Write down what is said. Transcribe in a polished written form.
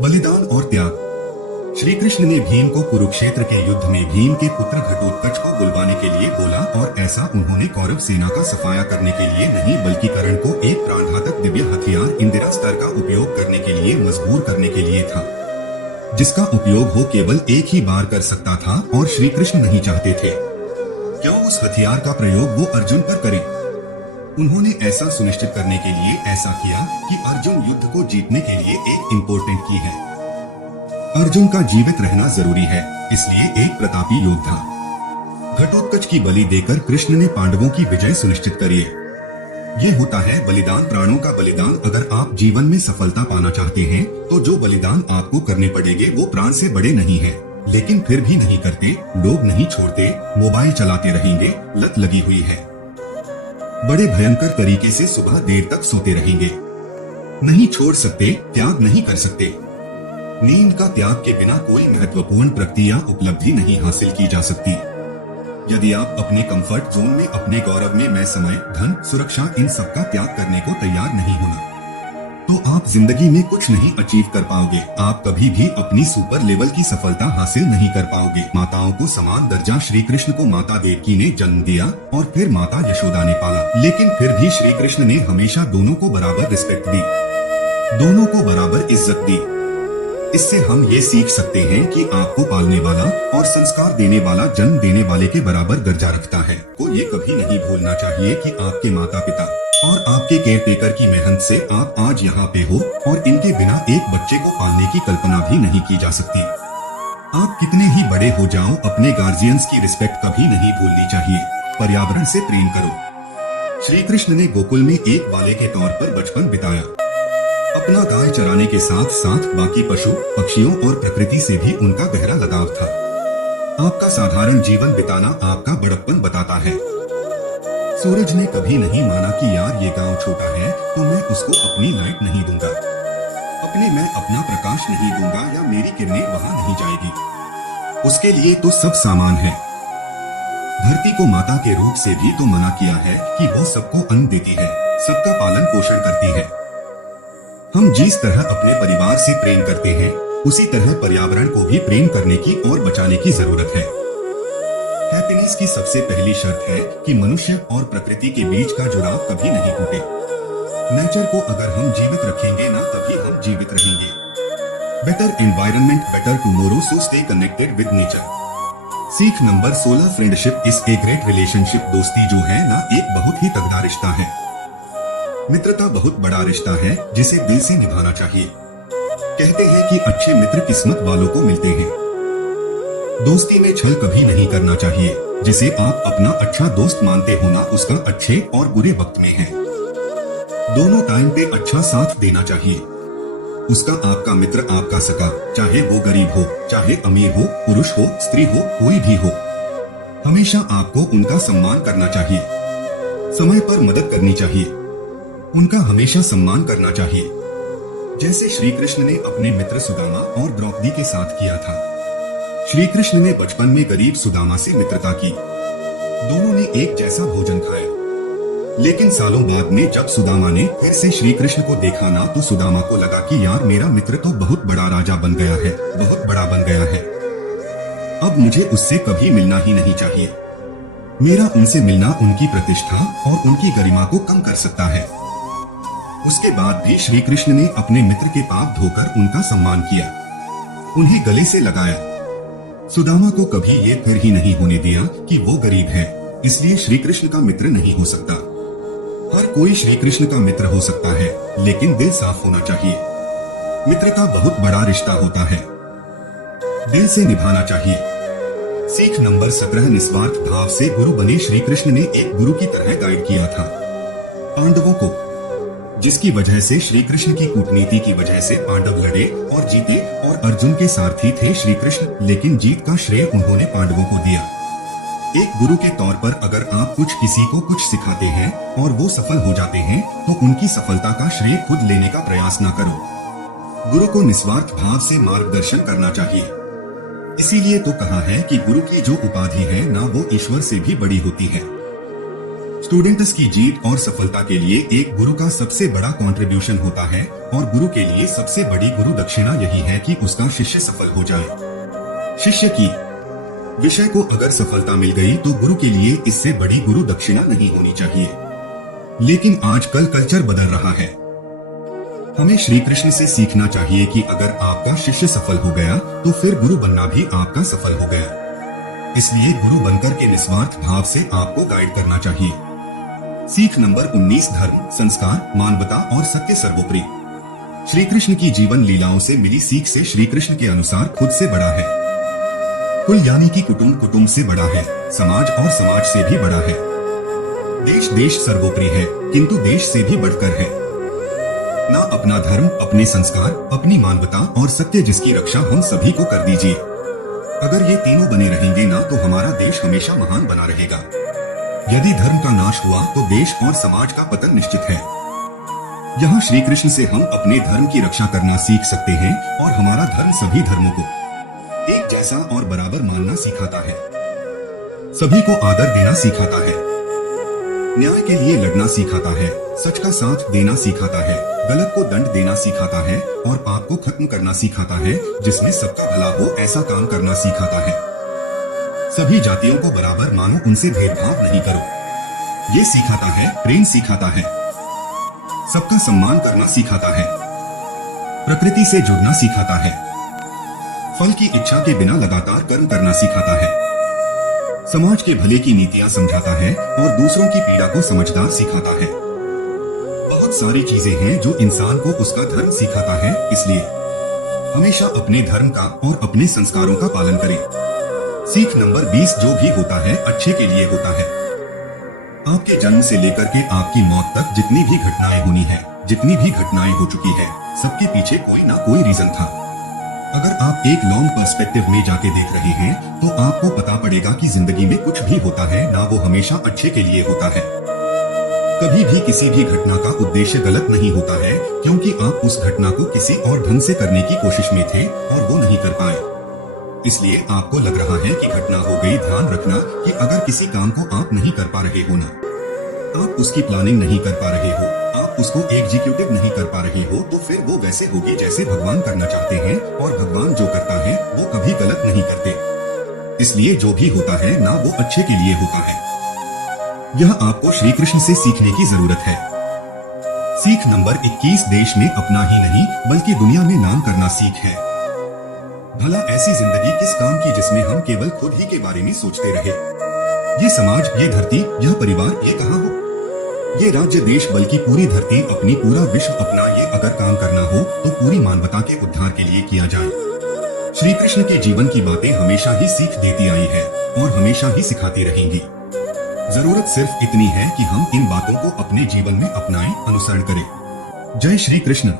बलिदान और त्याग। श्री कृष्ण ने भीम को कुरुक्षेत्र के युद्ध में भीम के पुत्र घटोत्कच को बुलवाने के लिए बोला, और ऐसा उन्होंने कौरव सेना का सफाया करने के लिए नहीं बल्कि कर्ण को एक प्राणघातक दिव्य हथियार इंदिरास्त्र का उपयोग करने के लिए मजबूर करने के लिए था, जिसका उपयोग वो केवल एक ही बार कर सकता था और श्री कृष्ण नहीं चाहते थे क्यों उस हथियार का प्रयोग वो अर्जुन पर करे। उन्होंने ऐसा सुनिश्चित करने के लिए ऐसा किया कि अर्जुन युद्ध को जीतने के लिए एक इम्पोर्टेंट की है। अर्जुन का जीवित रहना जरूरी है, इसलिए एक प्रतापी योद्धा घटोत्कच की बलि देकर कृष्ण ने पांडवों की विजय सुनिश्चित करी। ये होता है बलिदान, प्राणों का बलिदान। अगर आप जीवन में सफलता पाना चाहते हैं तो जो बलिदान आपको करने पड़ेंगे वो प्राण से बड़े नहीं है, लेकिन फिर भी नहीं करते, लोग नहीं छोड़ते, मोबाइल चलाते रहेंगे, लत लगी हुई है, बड़े भयंकर तरीके से सुबह देर तक सोते रहेंगे, नहीं छोड़ सकते, त्याग नहीं कर सकते। नींद का त्याग के बिना कोई महत्वपूर्ण प्रक्रिया उपलब्धि नहीं हासिल की जा सकती। यदि आप अपने कंफर्ट जोन में, अपने गौरव में मैं समय, धन, सुरक्षा, इन सब का त्याग करने को तैयार नहीं होना तो आप जिंदगी में कुछ नहीं अचीव कर पाओगे। आप कभी भी अपनी सुपर लेवल की सफलता हासिल नहीं कर पाओगे। माताओं को समान दर्जा श्री कृष्ण को माता देवकी ने जन्म दिया और फिर माता यशोदा ने पाला, लेकिन फिर भी श्री कृष्ण ने हमेशा दोनों को बराबर रिस्पेक्ट दी, दोनों को बराबर इज्जत दी। इससे हम ये सीख सकते हैं कि आपको पालने वाला और संस्कार देने वाला जन्म देने वाले के बराबर दर्जा रखता है। को ये कभी नहीं भूलना चाहिए कि आपके माता पिता और आपके केयर टेकर की मेहनत से आप आज यहाँ पे हो, और इनके बिना एक बच्चे को पालने की कल्पना भी नहीं की जा सकती। आप कितने ही बड़े हो जाओ, अपने गार्जियंस की रिस्पेक्ट कभी नहीं भूलनी चाहिए। पर्यावरण से प्रेम करो। श्री कृष्ण ने गोकुल में एक बाले के तौर पर बचपन बिताया। अपना गाय चराने के साथ साथ बाकी पशु पक्षियों और प्रकृति से भी उनका गहरा लगाव था। आपका साधारण जीवन बिताना आपका बड़प्पन बताता है। सूरज ने कभी नहीं माना कि यार ये गांव छोटा है तो मैं उसको अपनी लाइट नहीं दूंगा, मैं अपना प्रकाश नहीं दूंगा, या मेरी किरणें वहां नहीं जाएगी। उसके लिए तो सब सामान है। धरती को माता के रूप से भी तो मना किया है कि वो सबको अन्न देती है, सबका पालन पोषण करती है। हम जिस तरह अपने परिवार से प्रेम करते हैं, उसी तरह पर्यावरण को भी प्रेम करने की और बचाने की जरूरत है। हैप्पीनेस की सबसे पहली शर्त है कि मनुष्य और प्रकृति के बीच का जुड़ाव कभी नहीं टूटे। नेचर को अगर हम जीवित रखेंगे ना, तभी हम जीवित रहेंगे। Better environment, better tomorrow, so stay connected with nature. सीख number 16, friendship is a great relationship. दोस्ती जो है ना, एक बहुत ही तगड़ा रिश्ता है। मित्रता बहुत बड़ा रिश्ता है जिसे दिल से निभाना चाहिए। कहते हैं कि अच्छे मित्र किस्मत वालों को मिलते हैं। दोस्ती में छल कभी नहीं करना चाहिए। जिसे आप अपना अच्छा दोस्त मानते हो ना, उसका अच्छे और बुरे वक्त में है, दोनों टाइम पे अच्छा साथ देना चाहिए। उसका आपका मित्र आपका सगा, चाहे वो गरीब हो, चाहे अमीर हो, पुरुष हो, स्त्री हो, कोई भी हो, हमेशा आपको उनका सम्मान करना चाहिए। समय पर मदद करनी चाहिए, उनका हमेशा सम्मान करना चाहिए, जैसे श्री कृष्ण ने अपने मित्र सुदामा और द्रौपदी के साथ किया था। श्री कृष्ण ने बचपन में गरीब सुदामा से मित्रता की। दोनों ने एक जैसा भोजन खाया, लेकिन सालों बाद में जब सुदामा ने फिर से श्री कृष्ण को देखा ना, तो सुदामा को लगा कि यार मेरा मित्र तो बहुत बड़ा राजा बन गया है, बहुत बड़ा बन गया है। अब मुझे उससे कभी मिलना ही नहीं चाहिए। मेरा उनसे मिलना उनकी प्रतिष्ठा और उनकी गरिमा को कम कर सकता है। उसके बाद भी श्री कृष्ण ने अपने मित्र के पाप धोकर उनका सम्मान किया, उन्हें गले से लगाया। सुदामा को कभी ये फिर ही नहीं होने दिया कि वो गरीब है, इसलिए श्री कृष्ण का मित्र नहीं हो सकता। हर कोई श्री कृष्ण का मित्र हो सकता है, लेकिन दिल साफ होना चाहिए। मित्रता बहुत बड़ा रिश्ता होता है, दिल से निभाना चाहिए। सीख नंबर 17, निस्वार्थ भाव से गुरु बने। श्री कृष्ण ने एक गुरु की तरह गाइड किया था पांडवों को, जिसकी वजह से श्री कृष्ण की कूटनीति की वजह से पांडव लड़े और जीते, और अर्जुन के सारथी थे श्री कृष्ण, लेकिन जीत का श्रेय उन्होंने पांडवों को दिया। एक गुरु के तौर पर अगर आप किसी को कुछ सिखाते हैं और वो सफल हो जाते हैं, तो उनकी सफलता का श्रेय खुद लेने का प्रयास न करो। गुरु को निस्वार्थ भाव से मार्गदर्शन करना चाहिए। इसीलिए तो कहा है कि गुरु की जो उपाधि है ना, वो ईश्वर से भी बड़ी होती है। स्टूडेंट्स की जीत और सफलता के लिए एक गुरु का सबसे बड़ा कंट्रीब्यूशन होता है और गुरु के लिए सबसे बड़ी गुरु दक्षिणा यही है कि उसका शिष्य सफल हो जाए। शिष्य की विषय को अगर सफलता मिल गई तो गुरु के लिए इससे बड़ी गुरु दक्षिणा नहीं होनी चाहिए। लेकिन आजकल कल्चर बदल रहा है। हमें श्री कृष्ण से सीखना चाहिए कि अगर आपका शिष्य सफल हो गया तो फिर गुरु बनना भी आपका सफल हो गया। इसलिए गुरु बनकर के निस्वार्थ भाव से आपको गाइड करना चाहिए। सीख नंबर 19 धर्म, संस्कार, मानवता और सत्य सर्वोपरि। श्री कृष्ण की जीवन लीलाओं से मिली सीख से श्री कृष्ण के अनुसार खुद से बड़ा है। कुल यानी कि कुटुंब कुटुंब से बड़ा है, समाज और समाज से भी बड़ा है। देश देश सर्वोपरि है, किंतु देश से भी बढ़कर है। ना अपना धर्म, अपने संस्कार, अपनी मानवता और सत्य जिसकी रक्षा हम सभी को कर दीजिए। अगर ये तीनों बने रहेंगे ना तो हमारा देश हमेशा महान बना रहेगा। यदि धर्म का नाश हुआ तो देश और समाज का पतन निश्चित है। यहाँ श्री कृष्ण से हम अपने धर्म की रक्षा करना सीख सकते हैं और हमारा धर्म सभी धर्मों को एक जैसा और बराबर मानना सिखाता है, सभी को आदर देना सिखाता है, न्याय के लिए लड़ना सिखाता है, सच का साथ देना सिखाता है, गलत को दंड देना सिखाता है और पाप को खत्म करना सिखाता है। जिसमें सबका भला हो ऐसा काम करना सिखाता है। सभी जातियों को बराबर मानो, उनसे भेदभाव नहीं करो। ये सिखाता है, प्रेम सिखाता है, सबका सम्मान करना सिखाता है, प्रकृति से जुड़ना सिखाता है, फल की इच्छा के बिना लगातार कर्म करना सिखाता है, समाज के भले की नीतियां समझाता है और दूसरों की पीड़ा को समझदार सिखाता है। बहुत सारी चीजें हैं जो इंसान को उसका धर्म सिखाता है। इसलिए हमेशा अपने धर्म का और अपने संस्कारों का पालन करें। सीख नंबर 20, जो भी होता है अच्छे के लिए होता है। आपके जन्म से लेकर के आपकी मौत तक जितनी भी घटनाएं होनी है, जितनी भी घटनाएं हो चुकी है, सबके पीछे कोई ना कोई रीजन था। अगर आप एक लॉन्ग पर्सपेक्टिव में जाके देख रहे हैं तो आपको पता पड़ेगा कि जिंदगी में कुछ भी होता है ना वो हमेशा अच्छे के लिए होता है। कभी भी किसी भी घटना का उद्देश्य गलत नहीं होता है, क्योंकि आप उस घटना को किसी और ढंग से करने की कोशिश में थे और वो नहीं कर पाए। इसलिए आपको लग रहा है कि घटना हो गई। ध्यान रखना कि अगर किसी काम को आप नहीं कर पा रहे हो ना, आप उसकी प्लानिंग नहीं कर पा रहे हो, आप उसको एग्जीक्यूटिव नहीं कर पा रहे हो, तो फिर वो वैसे होगी जैसे भगवान करना चाहते हैं। और भगवान जो करता है वो कभी गलत नहीं करते। इसलिए जो भी होता है ना वो अच्छे के लिए होता है। यह आपको श्री कृष्ण से सीखने की जरूरत है। सीख नंबर 21, देश में अपना ही नहीं बल्कि दुनिया में नाम करना सीख है। भला ऐसी जिंदगी किस काम की जिसमें हम केवल खुद ही के बारे में सोचते रहे। ये समाज, ये धरती, यह परिवार, ये कहाँ हो, ये राज्य देश, बल्कि पूरी धरती, अपनी पूरा विश्व अपना ये अगर काम करना हो तो पूरी मानवता के उद्धार के लिए किया जाए। श्री कृष्ण के जीवन की बातें हमेशा ही सीख देती आई है और हमेशा ही सिखाती रहेंगी। जरूरत सिर्फ इतनी है कि हम इन बातों को अपने जीवन में अपनाएं, अनुसरण करें। जय श्री कृष्ण।